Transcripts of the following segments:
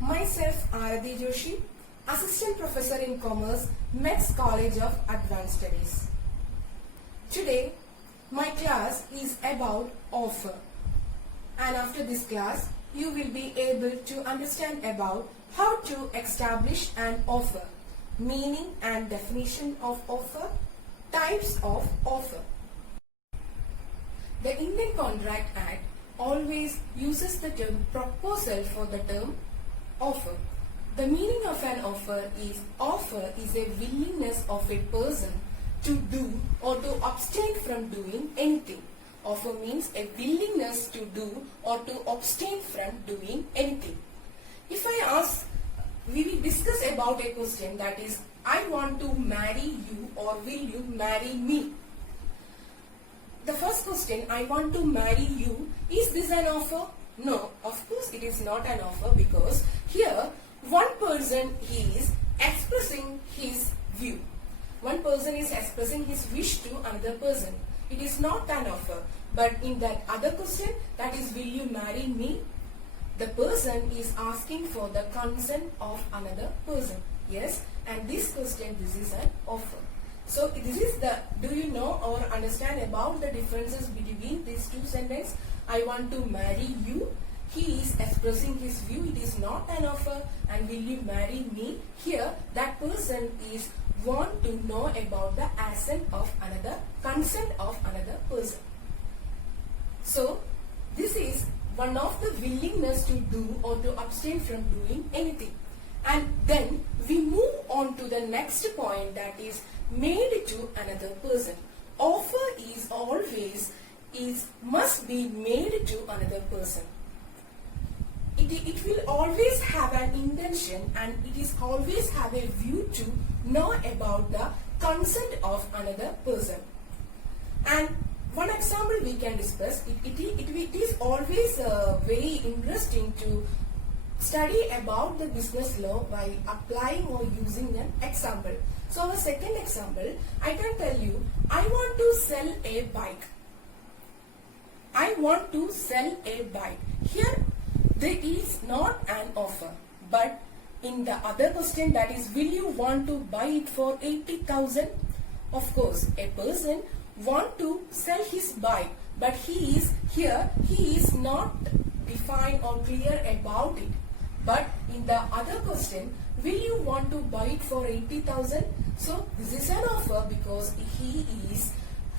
Myself Aradhi Joshi, Assistant Professor in Commerce, METS College of Advanced Studies. Today, my class is about offer. And after this class, you will be able to understand about how to establish an offer, meaning and definition of offer, types of offer. The Indian Contract Act always uses the term proposal for the term offer. The meaning of an offer is a willingness of a person to do or to abstain from doing anything. Offer means a willingness to do or to abstain from doing anything. If I ask, we will discuss about a question that is, I want to marry you or will you marry me? The first question, I want to marry you, is this an offer? No, of course it is not an offer, because here one person is expressing his view. One person is expressing his wish to another person. It is not an offer. But in that other question, that is, will you marry me? The person is asking for the consent of another person. Yes, and this question, this is an offer. So this is the, do you know or understand about the differences between these two sentences? I want to marry you. He is expressing his view. It is not an offer. And will you marry me? Here, that person is want to know about the assent of another, consent of another person. So, this is one of the willingness to do or to abstain from doing anything. And then we move on to the next point, that is made to another person. Offer is always must be made to another person. It will always have an intention, and it is always have a view to know about the consent of another person. And one example we can discuss, it is always very interesting to study about the business law by applying or using an example. So our second example, I can tell you, I want to sell a bike. I want to sell a bike. Here, there is not an offer. But in the other question, that is, will you want to buy it for 80,000? Of course, a person want to sell his bike, but he is not defined or clear about it. But in the other question, will you want to buy it for 80,000? So this is an offer, because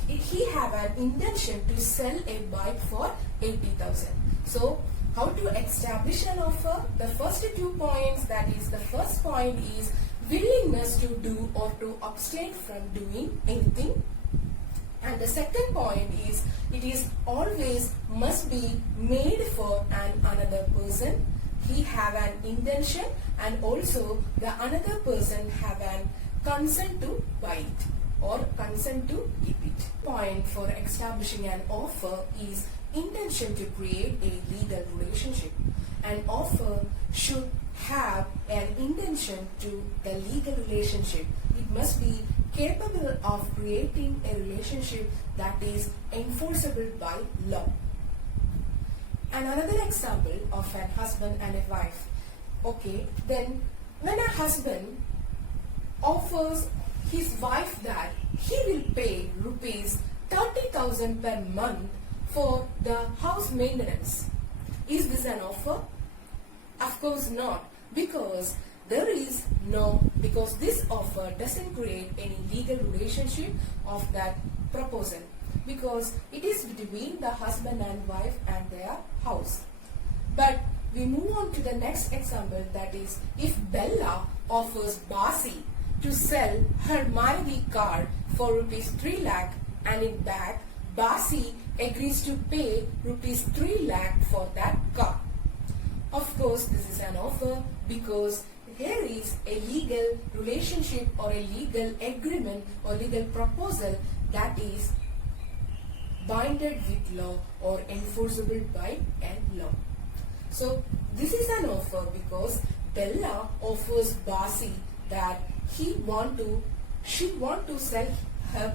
he have an intention to sell a bike for 80,000. So how to establish an offer? The first 2 points, that is, the first point is willingness to do or to abstain from doing anything. And the second point is, it is always must be made for another person. He have an intention, and also the another person have an consent to buy it or consent to keep it. Point for establishing an offer is intention to create a legal relationship. An offer should have an intention to the legal relationship. It must be capable of creating a relationship that is enforceable by law. And another example of an husband and a wife. Okay, then when a husband offers his wife that he will pay rupees 30,000 per month for the house maintenance, is this an offer? Of course not, because because this offer doesn't create any legal relationship of that proposal, because it is between the husband and wife and their house. But we move on to the next example, that is, if Bella offers Basi to sell her Maruti car for rupees 3 lakh, and in back Basi agrees to pay rupees 3 lakh for that car. Of course, this is an offer, because here is a legal relationship or a legal agreement or legal proposal that is binded with law or enforceable by a law. So this is an offer, because Bella offers Basi that she want to sell her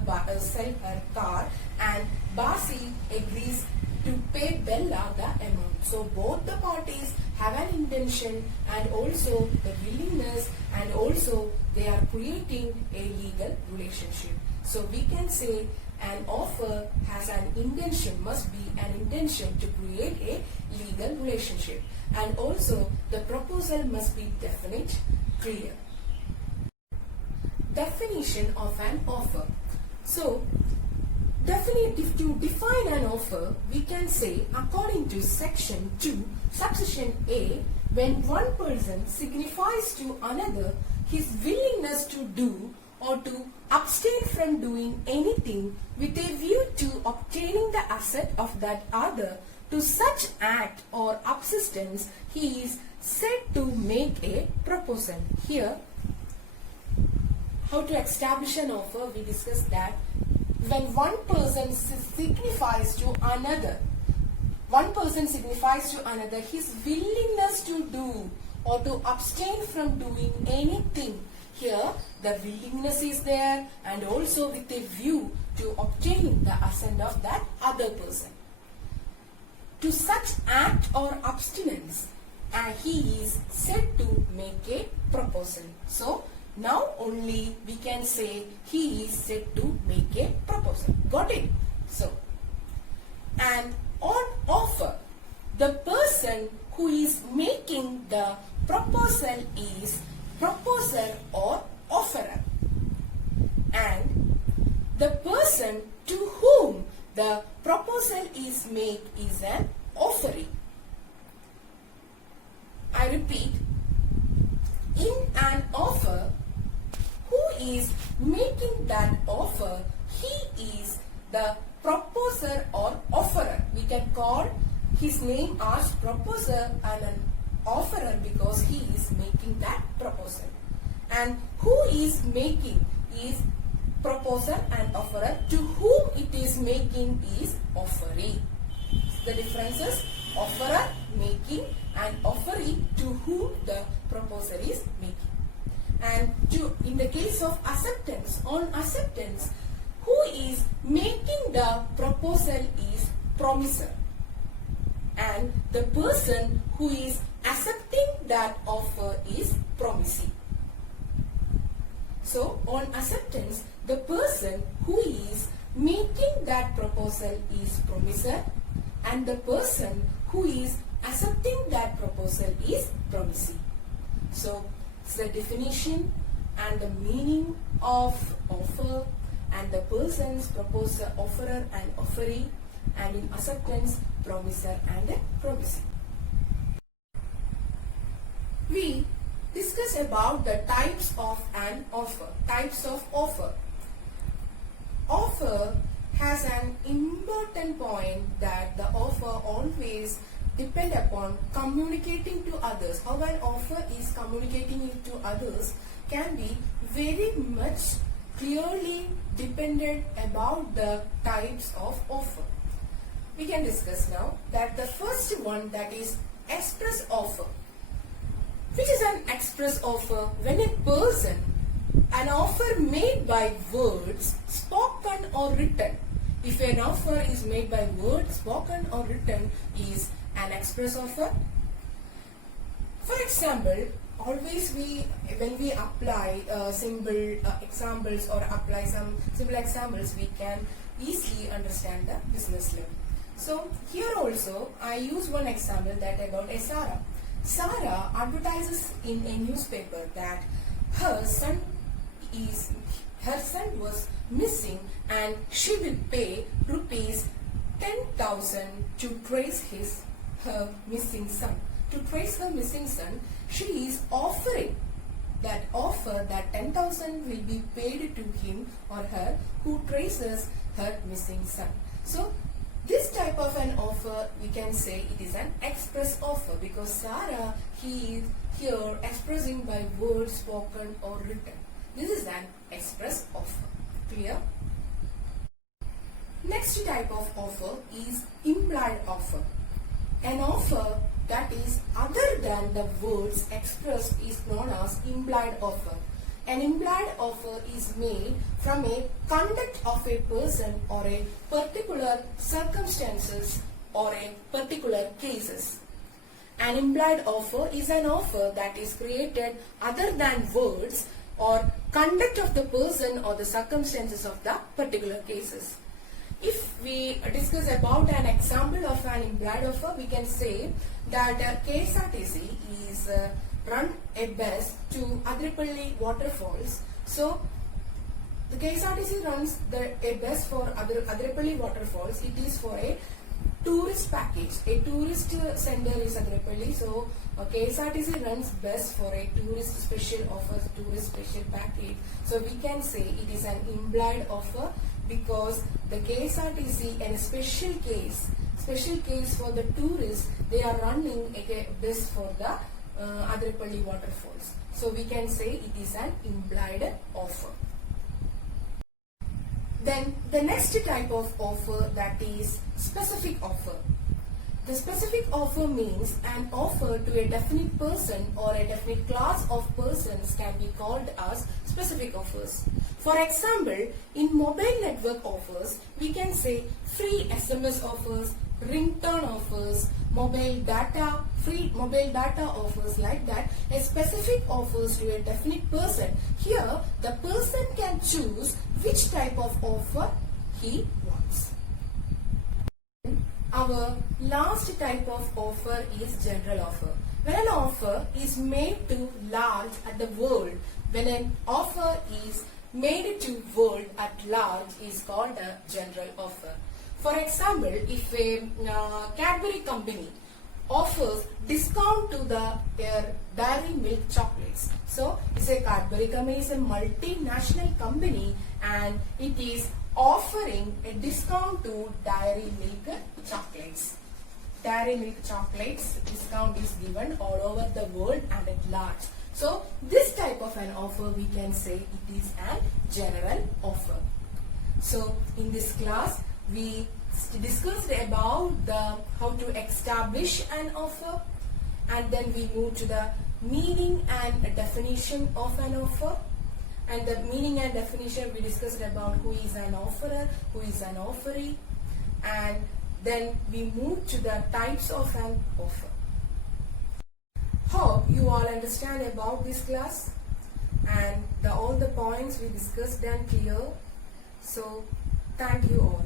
car, and Basi agrees to pay Bella the amount. So both the parties have an intention and also the willingness, and also they are creating a legal relationship. So we can say an offer has an intention, must be an intention to create a legal relationship, and also the proposal must be definite, clear. Definition of an offer. So to define an offer, we can say according to section 2, subsection A, when one person signifies to another his willingness to do or to abstain from doing anything with a view to obtaining the asset of that other, to such act or subsistence he is said to make a proposal. Here, how to establish an offer, we discussed that when one person signifies to another his willingness to do or to abstain from doing anything. Here the willingness is there, and also with a view to obtaining the assent of that other person. To such act or abstinence, he is said to make a proposal. So now only we can say he is said to make a proposal. Got it? So, and on offer, the person who is making the proposal is proposer or offerer, and the person to whom the proposal is made is an offeree. I repeat, in an offer, who is making that offer, he is the proposer or offerer. We can call his name as proposer and an offerer because he is making that proposal. And who is making is proposer and offerer. To whom it is making is offeree. The difference is offerer making and offeree to whom the proposer is making. And in the case of acceptance, on acceptance, who is making the proposal is promiser, and the person who is accepting that offer is promisee. So on acceptance, the person who is making that proposal is promiser, and the person who is accepting that proposal is promisee. So it's the definition and the meaning of offer, and the persons proposer, offerer and offeree, and in acceptance promiser and a promisee. We discuss about the types of an offer. Types of offer. Offer has an important point that the offer always depend upon communicating to others. How an offer is communicating it to others can be very much clearly dependent about the types of offer. We can discuss now that the first one, that is express offer. Which is an express offer? When a person, an offer made by words, spoken or written. If an offer is made by words, spoken or written, is an express offer. For example, always when we apply simple examples or apply some simple examples, we can easily understand the business level. So here also I use one example that about a Sarah. Sarah advertises in a newspaper that her son was missing and she will pay rupees 10,000 to trace her missing son. To trace her missing son, she is offering that offer that 10,000 will be paid to him or her who traces her missing son. So this type of an offer, we can say it is an express offer because Sarah, he is here expressing by words spoken or written. This is an express offer. Clear? Next type of offer is implied offer. An offer that is other than the words expressed is known as implied offer. An implied offer is made from a conduct of a person or a particular circumstances or a particular cases. An implied offer is an offer that is created other than words or conduct of the person or the circumstances of the particular cases. If we discuss about an example of an implied offer, we can say that KSRTC is run a bus to Adirapalli waterfalls. So the KSRTC runs a bus for Adirapalli waterfalls. It is for a tourist package. A tourist center is Adirapalli. So KSRTC runs bus for a tourist special offer, tourist special package. So we can say it is an implied offer because the KSRTC in a special case for the tourists, they are running a bus for the Adirapalli waterfalls. So we can say it is an implied offer. Then the next type of offer, that is specific offer. The specific offer means an offer to a definite person or a definite class of persons can be called as specific offers. For example, in mobile network offers, we can say free SMS offers, ringtone offers, free mobile data offers, like that. A specific offers to a definite person. Here, the person can choose which type of offer he wants. Our last type of offer is general offer. When an offer is made to large at the world, when an offer is made to world at large is called a general offer. For example, if a Cadbury company offers discount to their dairy milk chocolates. So, it's a Cadbury company is a multinational company and it is offering a discount to dairy milk chocolates. Dairy milk chocolates discount is given all over the world and at large. So, this type of an offer we can say it is a general offer. So, in this class we discussed about how to establish an offer, and then we moved to the meaning and definition of an offer. And the meaning and definition we discussed about who is an offerer, who is an offeree, and then we moved to the types of an offer. Hope you all understand about this class and all the points we discussed and clear. So thank you all.